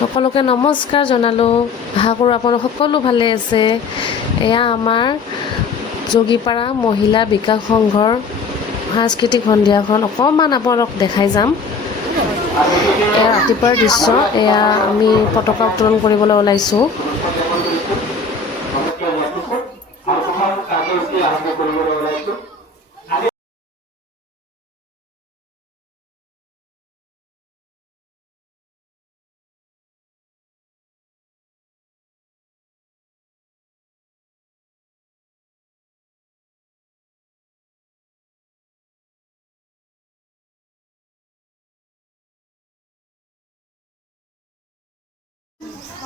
সকলোকে নমস্কাৰ জনালোঁ। আশা কৰোঁ আপোনালোক সকলো ভালে আছে। এয়া আমাৰ যোগীপাৰা মহিলা বিকাশ সংঘৰ সাংস্কৃতিক সন্ধিয়াখন অকণমান আপোনালোক দেখাই যাম। এয়া ৰাতিপুৱাৰ দৃশ্য। এয়া আমি পতাকা উত্তোলন কৰিবলৈ ওলাইছোঁ।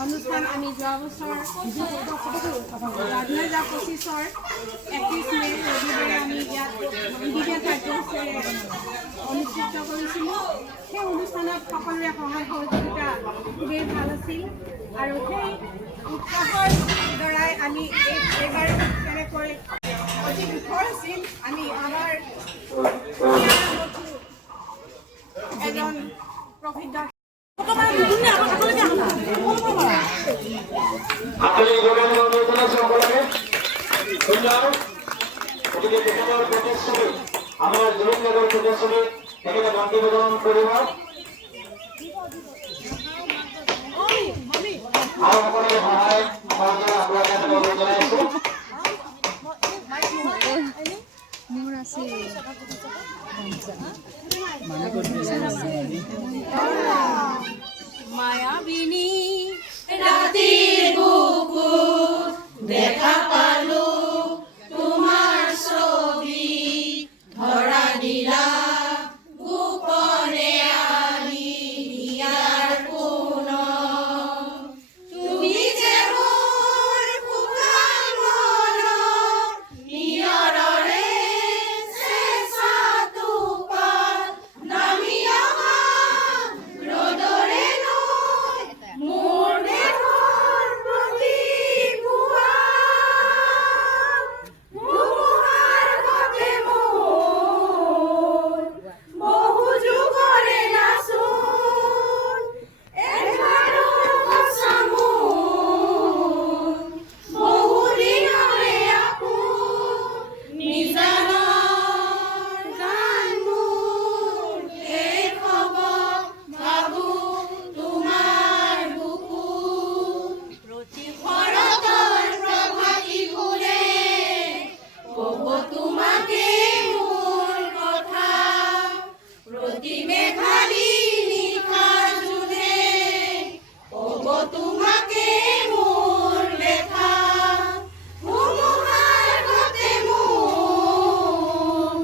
অনুষ্ঠান আমি যোৱা বছৰ 2025-ৰ 31 মে ৰবিবাৰে আমি ইয়াত ইণ্ডিভিজুৱেল কাৰ্যসূচীৰে অনুষ্ঠিত কৰিছিলোঁ। সেই অনুষ্ঠানত সকলোৰে সহায় সহযোগিতা খুবেই ভাল আছিল আৰু সেই উৎসাহৰ দ্বাৰাই আমি এইবাৰ তেনেকৈ অতি দুখৰ আছিল। আমি আমাৰ এজন প্ৰসিদ্ধ আমরা জয়নগর প্রদর্শনী এখানে বাকি বিতরণ করিব আর সকলের সহায় সহযোগিতা আপনাদের অনুরোধ জানাইছো। মোর আছে মায়াবিনী রাতের বুকুত দেখা পালো তোমার ছবি ধরা দিলা গোপনে আনি ইয়ার কোন তুমি যে মোর ফুকাল মন নিয়ৰৰে চেঁচা টোপাল নামি অহা ৰ'দৰে নৈ মোৰ দেহৰ প্ৰতিভুৱা ধুমুহাৰ গতে মোৰ বহু যুগৰে নাচোন এঘাৰো বছা মোৰ বহু দিনৰে আপোন নিজানৰ গান মোৰ শেষ হ'ব ভাবোঁ তোমাৰ বুকুত শৰতৰ প্ৰভাতী ফুলে ক'ব তোমাকে মোৰ কথা প্ৰতি মেঘালী নিশাৰ জোনে ক'ব তোমাকে মোৰ লেখা ধুমুহাৰ গতে মোৰ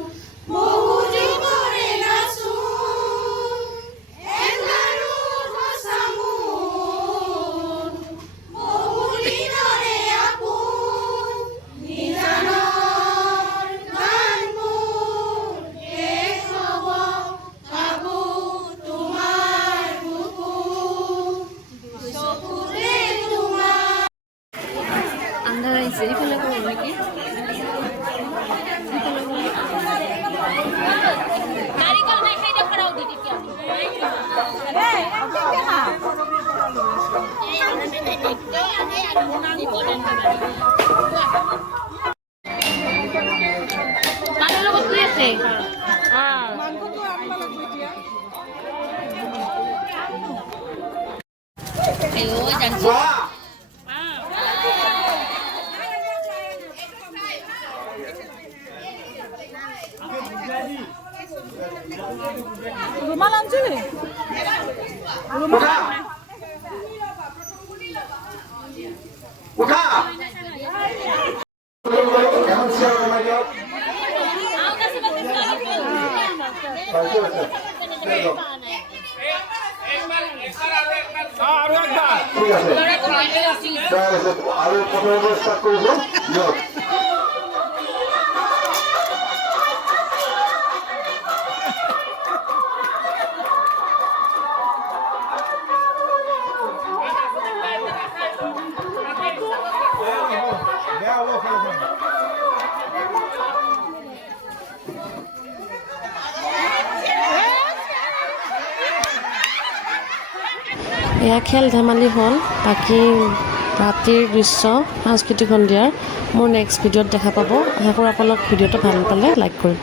বহু যুগৰে নাচোন এঘাৰো বছা মোৰ বহু দিনৰে আপোন নিজানৰ গান মোৰ শেষ হ'ব ভাবোঁ তোমাৰ বুকুত চকুৰে তোমাৰ আন্ধাৰ আহিছে এইফালে কৰোঁ নেকি তাৰ লগত কি আছে? মাংসটো আনিব লাগিব এতিয়া ৰুমাল আনিছিলি উঠা উঠা এখন চেয়াৰ কমাই দিয়ক। ঠিক আছে আৰু প্ৰথমে ষ্টাৰ্ট কৰিছো দিয়ক। এয়া খেল ধেমালি হ'ল, বাকী ৰাতিৰ দৃশ্য সাংস্কৃতিক সন্ধিয়াৰ মোৰ নেক্সট ভিডিঅ'ত দেখা পাব। আশা কৰোঁ আপোনালোক ভিডিঅ'টো ভাল পালে লাইক কৰিব।